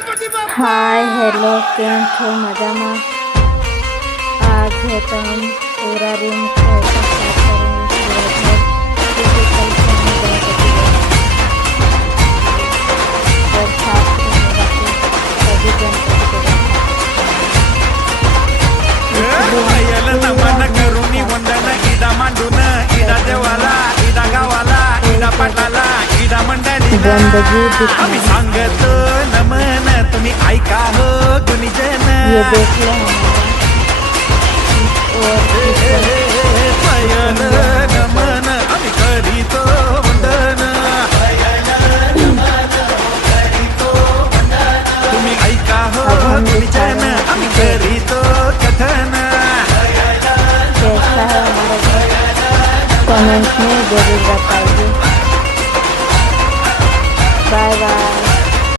Hi hello केम छो मजा में। आज है तो हम पूरा रूम को साफ करेंगे, पूरा घर फिजिकल से हम गणपति जब साफ रहेगा तभी गणपति नमन करुणी वंदन इडा मांडून इडा देवाला इडा गावाला इडा पाटाला इडा मंडळीला आम्ही सांगतो नमन तुम्ही ऐका हो गुणीजन। ये देख लो